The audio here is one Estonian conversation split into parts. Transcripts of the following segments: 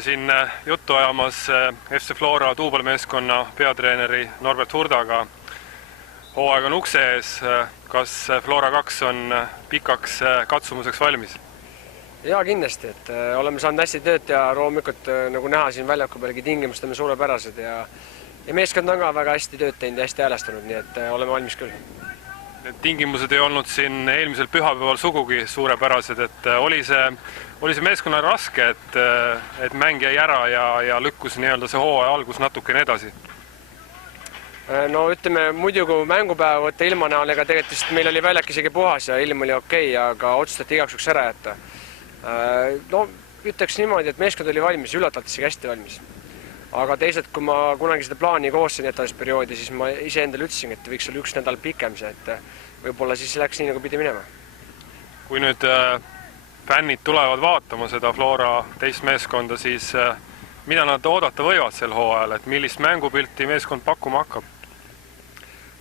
oleme siin juttu ajamas FC Flora duubelmeeskonna peatreeneri Norbert Hurdaga. Hooaeg on ukse ees. Kas Flora 2 on pikaks katsumuseks valmis? Jaa, kindlasti, et oleme saanud hästi tööd ja loomulikult nagu näha siin väljaku pealegi tingimused on suurepärased ja meeskond on ka väga hästi tööd teinud ja hästi häälestanud, nii et oleme valmis küll. Need tingimused ei olnud siin eelmisel pühapäeval sugugi suurepärased, et oli see meeskonnal raske, et mäng jäi ära ja lükkus nii-öelda see hooaja algus natukene edasi? No ütleme, muidu kui mängupäeva võtta ilma näol, ega tegelikult meil oli väljak isegi puhas ja ilm oli okei, aga otsustati igaks juhuks ära jätta. No ütleks niimoodi, et meeskond oli valmis, üllatavalt isegi hästi valmis. Aga teisalt, kui ma kunagi seda plaani koossin perioodi, siis ma ise endale ütlesin, et võiks olla 1 nädal pikem see, et võib-olla siis läks nii, nagu pidi minema. Kui nüüd fännid tulevad vaatama seda Flora teist meeskonda, siis mida nad oodata võivad sel hooajal, et millist mängupilti meeskond pakkuma hakkab?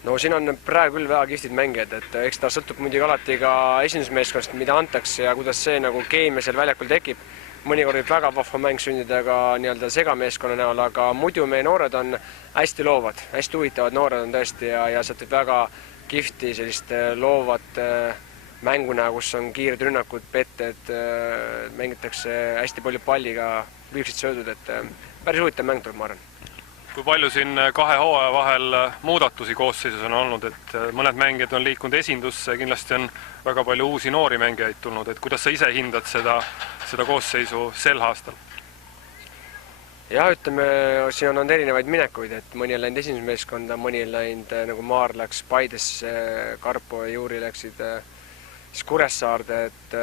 No siin on praegu küll väga kihvtid mängijad, et eks ta sõltub muidugi alati ka esindusmeeskonnast, mida antakse ja kuidas see nagu keemia seal väljakul tekib. Mõnikord võib väga vahva mäng sündida ka nii-öelda segameeskonna näol, aga muidu meie noored on hästi loovad, hästi huvitavad noored on tõesti ja sealt võib väga kihvti sellist loovat mänguna, kus on kiired rünnakud, petted, mängitakse hästi palju palliga, lühikesed söödud, et päris huvitav mäng tuleb, ma arvan. Kui palju siin 2 hooaja vahel muudatusi koosseisus on olnud, et mõned mängijad on liikunud esindusse, kindlasti on väga palju uusi noori mängijaid tulnud, et kuidas sa ise hindad seda koosseisu sel aastal? Jah, ütleme, siin on erinevaid minekuid, et mõni on läinud esindusmeeskonda, mõni on läinud nagu Maar läks Paidesse, Karpo ja Juuri läksid siis Kuressaarde, et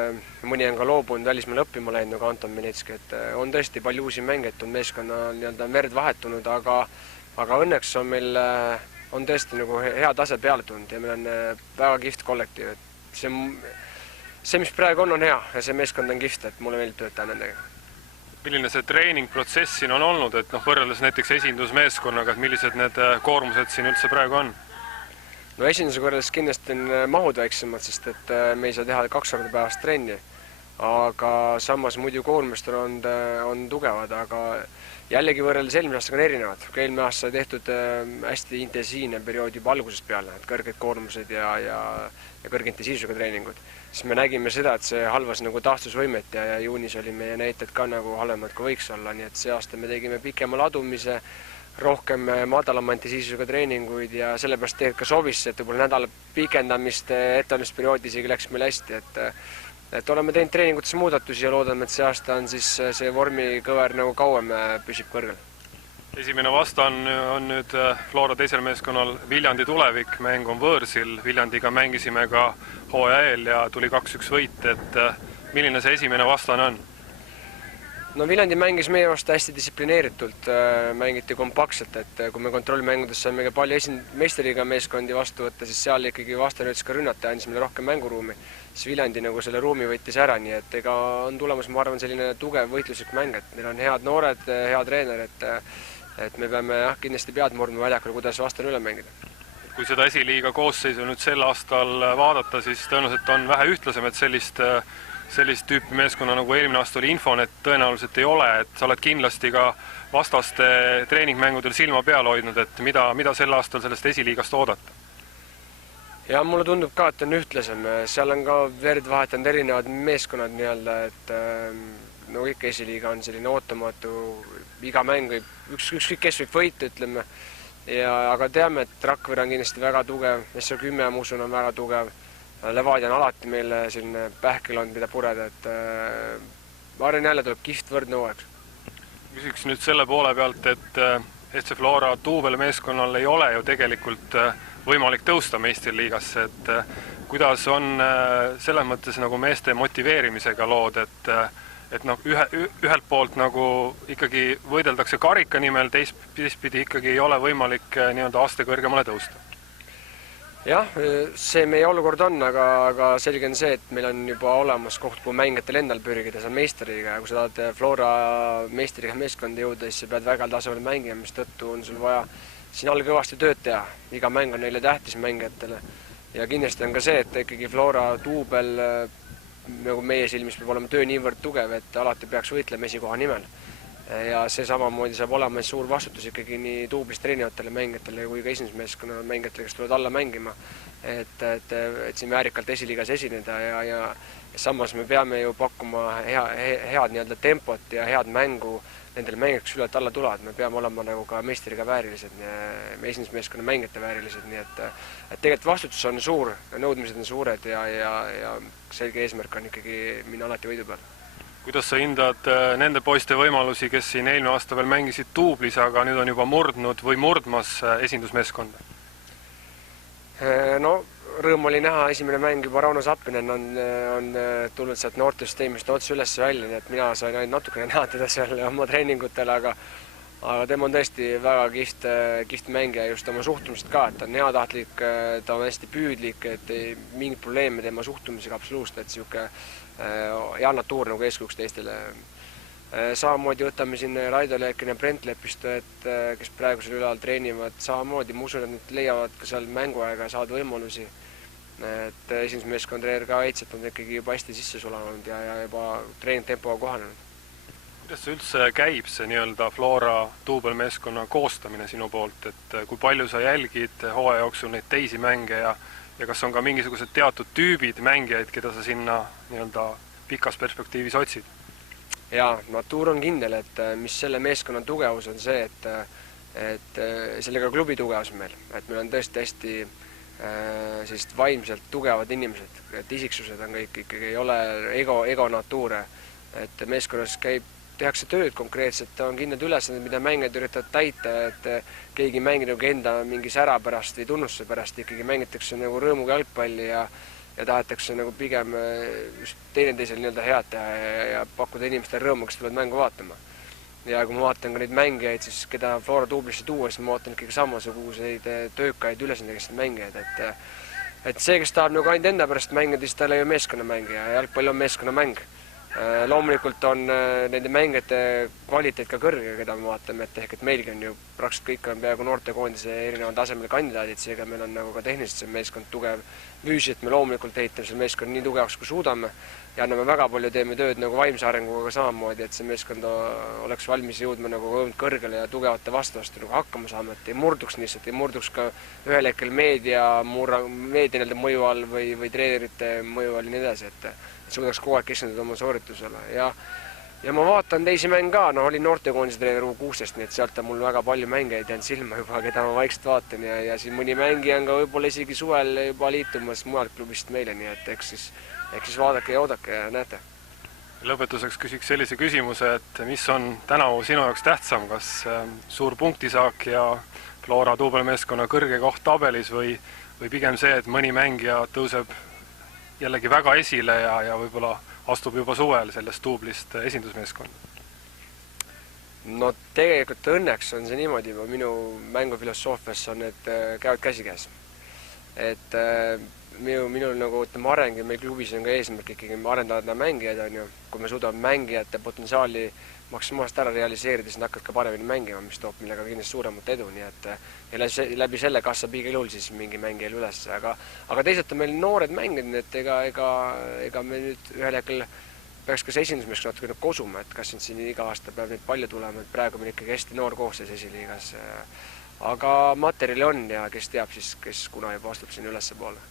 mõni on ka loobunud välismaal õppima läinud, nagu Anton Minetski, et on tõesti palju uusi mängeid, on meeskonna nii-öelda verd vahetunud, aga õnneks on meil on tõesti nagu hea tase peale tulnud ja meil on väga kihvt kollektiiv, et see, mis praegu on hea ja see meeskond on kihvt, et mulle meeldib töötada nendega. Milline see treeningprotsess siin on olnud, et võrreldes näiteks esindusmeeskonnaga, et millised need koormused siin üldse praegu on? No esinduse korrales kindlasti on mahud väiksemad, sest et me ei saa teha 2 korda päevast trenni, aga samas muidu koormused on tugevad, aga jällegi võrreldes eelmine aastaga on erinevad. Kui eelmine aasta tehtud hästi intensiivne periood juba algusest peale, et kõrged koormused ja kõrge intensiivsusega treeningud, siis me nägime seda, et see halvas nagu taastusvõimet ja juunis oli meie näited ka nagu halvemad kui võiks olla, nii et see aasta me tegime pikema ladumise, rohkem madalama intensiivsusega treeninguid ja sellepärast tegelikult ka soovis, et võib-olla nädala pikendamist ettevalmistusperioodi isegi läks meil hästi, et oleme teinud treeningutes muudatusi ja loodame, et see aasta on siis see vormikõver nagu kauem püsib kõrgel. Esimene vastan on nüüd Flora teisel meeskonnal Viljandi Tulevik, mäng on võõrsil, Viljandiga mängisime ka hooaja eel ja tuli 2-1 võit, et milline see esimene vastan on? No Viljandi mängis meie vastu hästi distsiplineeritult, mängiti kompaktselt, et kui me kontrollmängudes saime ka palju meistriga meeskondi vastu võtta, siis seal ikkagi vastane ütles ka rünnata ja andis meile rohkem mänguruumi. Siis Viljandi nagu selle ruumi võttis ära, nii et ega on tulemas, ma arvan, selline tugev võitluslik mäng, et meil on head noored, hea treener, et me peame kindlasti pead murdma väljakul, kuidas vastane üle mängida. Kui seda esiliiga koosseisu nüüd sel aastal vaadata, siis tõenäoliselt on vähe ühtlasem, et sellist tüüpi meeskonna nagu eelmine aasta oli Infonet tõenäoliselt ei ole, et sa oled kindlasti ka vastaste treeningmängudel silma peal hoidnud, et mida sel aastal sellest esiliigast oodata? Ja mulle tundub ka, et on ühtlasem. Seal on ka verd vahetanud erinevad meeskonnad nii-öelda, et nagu ikka esiliiga on selline ootamatu, iga mäng võib, ükskõik kes võib võita, ütleme. Aga teame, et Rakvere on kindlasti väga tugev, SR10 ma usun on väga tugev. Levadia on alati meile selline pähkelond, mida pureda, et ma arvan jälle tuleb kihvt võrdne hooaeg. Küsiks nüüd selle poole pealt, et FC Flora duubelmeeskonnal ei ole ju tegelikult võimalik tõusta meistriliigasse, et kuidas on selles mõttes nagu meeste motiveerimisega lood, et ühelt poolt nagu ikkagi võideldakse karika nimel, teistpidi ikkagi ei ole võimalik nii-öelda aste kõrgemale tõusta. Jah, see meie olukord on, aga selge on see, et meil on juba olemas koht, kuhu mängijatel endal pürgida, see on meistriga ja kui sa tahad Flora meistriga meeskonda jõuda, siis sa pead väga tasemel mängima, mis tõttu on sul vaja siin all kõvasti tööd teha. Iga mäng on neile tähtis mängijatele ja kindlasti on ka see, et ikkagi Flora duubel nagu meie silmis peab olema töö niivõrd tugev, et alati peaks võitlema esikoha nimel. ja see samamoodi saab olema suur vastutus ikkagi nii duublis treenijatele mängijatele kui ka esindusmeeskonna mängijatele, kes tulevad alla mängima, et siin väärikalt esiliigas esineda ja samas me peame ju pakkuma head nii-öelda tempot ja head mängu nendele mängijatele, kes üle alla tulevad, me peame olema nagu ka meistriga väärilised, esindusmeeskonna mängijate väärilised, nii et tegelikult vastutus on suur, nõudmised on suured ja selge eesmärk on ikkagi minna alati võidu peale. Kuidas sa hindad nende poiste võimalusi, kes siin eelmine aasta veel mängisid duublis, aga nüüd on juba murdnud või murdmas esindusmeeskonda? No rõõm oli näha, esimene mäng juba Rauno Sappinen on tulnud sealt noortesüsteemist otse üles välja, nii et mina sain ainult natukene näha teda seal oma treeningutel, aga tema on tõesti väga kihvt mängija just oma suhtumist ka, et ta on heatahtlik, ta on hästi püüdlik, et mingit probleemi tema suhtumisega absoluutselt, et siuke hea natuur nagu eeskujuks teistele. Samamoodi võtame siin Raido Leekin ja Brent Lepisto, kes praegusel ülal treenivad samamoodi. Ma usun, et nad leiavad ka seal mänguaega ja saavad võimalusi. Et esindusmeeskond Reer ka Eitset on ikkagi juba hästi sisse sulanud ja juba treeningtempoga kohanenud. Kuidas see üldse käib see nii-öelda Flora duubelmeeskonna koostamine sinu poolt, et kui palju sa jälgid hooaja jooksul neid teisi mänge ja kas on ka mingisugused teatud tüübid mängijaid, keda sa sinna nii-öelda pikas perspektiivis otsid? Jaa, natuur on kindel, et mis selle meeskonna tugevus on see, et sellega klubi tugevus meil, et meil on tõesti hästi vaimselt tugevad inimesed, et isiksused on kõik ikkagi, ei ole ego natuure, et meeskonnas tehakse tööd konkreetselt, on kindlad ülesanded, mida mängijad üritavad täita, et keegi mängib nagu enda mingi sära pärast või tunnustuse pärast, ikkagi mängitakse nagu rõõmuga jalgpalli ja tahetakse nagu pigem just teineteisel nii-öelda head teha ja pakkuda inimestele rõõmu, kes tulevad mängu vaatama. Ja kui ma vaatan ka neid mängijaid, siis keda Flora duublisse tuua, siis ma vaatan ikkagi samasuguseid töökaid ülesandeid mängijaid, et see, kes tahab nagu ainult enda pärast mängida, siis ta ei ole ju meeskonnamängija ja jalgpall on meeskonnamäng. Loomulikult on nende mängijate kvaliteet ka kõrge, keda me vaatame, et meilgi on ju praktiliselt kõik on peaaegu noortekoondise erineval tasemel kandidaadid, seega meil on nagu ka tehniliselt see meeskond tugev füüsiliselt, me loomulikult ehitame selle meeskond nii tugevaks, kui suudame ja anname väga palju, teeme tööd nagu vaimse arenguga samamoodi, et see meeskond oleks valmis jõudma nagu kõrgele ja tugevate vastu nagu hakkama saama, et ei murduks lihtsalt, ei murduks ka ühel hetkel meedia mõju all või treenerite mõju all ja nii edasi, et suudaks kogu aeg keskenduda oma sooritusele ja ma vaatan teisi mäng ka, oli noortekoondise treener U16, nii et sealt on mul väga palju mängijaid jäänud silma juba, keda ma vaikselt vaatan ja siin mõni mängija on ka võib-olla isegi suvel juba liitumas mujalt klubist meile, nii et eks siis vaadake ja oodake ja näete. Lõpetuseks küsiks sellise küsimuse, et mis on tänavu sinu jaoks tähtsam, kas suur punktisaak ja Flora duubelmeeskonna kõrge koht tabelis või pigem see, et mõni mängija tõuseb jällegi väga esile ja võib-olla astub juba suvel sellest duublist esindusmeeskonda? No tegelikult õnneks on see niimoodi, minu mängufilosoofias on need käivad käsikäes. Et minul nagu areng ja meil klubis on ka eesmärk ikkagi arendada mängijaid, on ju. Kui me suudame mängijate potentsiaali maksimaalselt ära realiseerida, siis hakkad ka paremini mängima, mis toob millega kindlasti suuremat edu, nii et ja läbi selle kasvab igal juhul siis mingi mängijal üles, aga teisalt on meil noored mängijad, nii et ega me nüüd ühel hetkel peaks ka see esindusmeeskond natuke kosuma, et kas siin iga aasta peab neid palju tulema, et praegu meil ikkagi hästi noor koosseis esiliigas, aga materjali on ja kes teab siis, kes kuna juba astub siin ülesse poole.